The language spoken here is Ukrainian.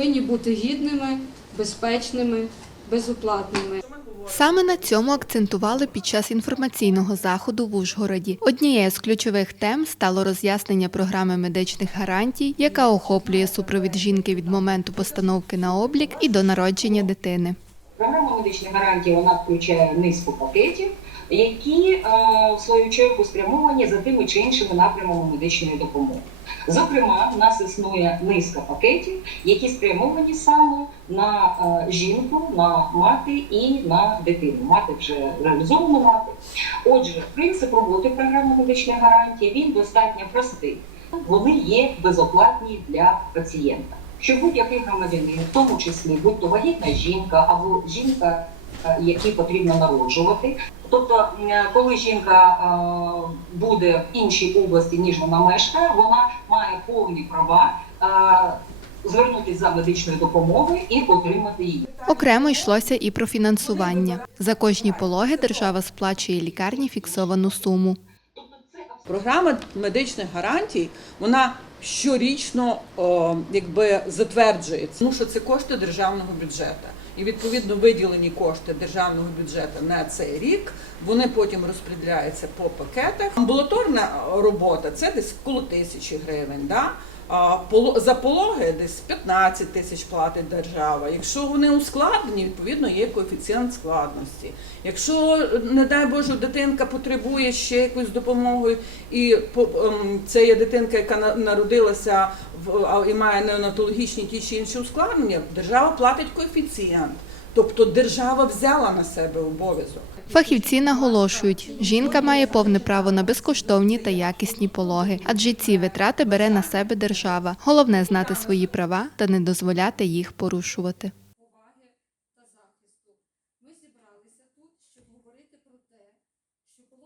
повинні бути гідними, безпечними, безоплатними. Саме на цьому акцентували під час інформаційного заходу в Ужгороді. Однією з ключових тем стало роз'яснення програми медичних гарантій, яка охоплює супровід жінки від моменту постановки на облік і до народження дитини. Програма медичних гарантій вона включає низку пакетів, які е, в свою чергу спрямовані за тими чи іншими напрямами медичної допомоги. Зокрема, в нас існує низка пакетів, які спрямовані саме на е, жінку, на мати і на дитину. Мати вже реалізовану мати. Отже, принцип роботи програми медичних гарантій він достатньо простий. Вони є безоплатні для пацієнта. Що будь-який громадянин, в тому числі будь то вагітна жінка або жінка, е, якій потрібно народжувати. Тобто, коли жінка е, буде в іншій області, ніж вона мешкає, вона має повні права е, звернутися за медичною допомогою і отримати її. Окремо йшлося і про фінансування. За кожні пологи держава сплачує лікарні фіксовану суму. Тобто, це Програма медичних гарантій вона щорічно о, якби затверджується, тому що це кошти державного бюджету. І відповідно виділені кошти державного бюджету на цей рік. Вони потім розподіляються по пакетах. Амбулаторна робота це десь коло тисячі гривень. Да? За пологи десь 15 тисяч платить держава. Якщо вони ускладнені, відповідно є коефіцієнт складності. Якщо, не дай Боже, дитинка потребує ще якоїсь допомоги, і ем, це є дитинка, яка на- народилася в і має неонатологічні ті чи інші ускладнення, держава платить коефіцієнт. Тобто держава взяла на себе обов'язок. Фахівці наголошують, жінка має повне право на безкоштовні та якісні пологи, адже ці витрати бере на себе держава. Головне знати свої права та не дозволяти їх порушувати.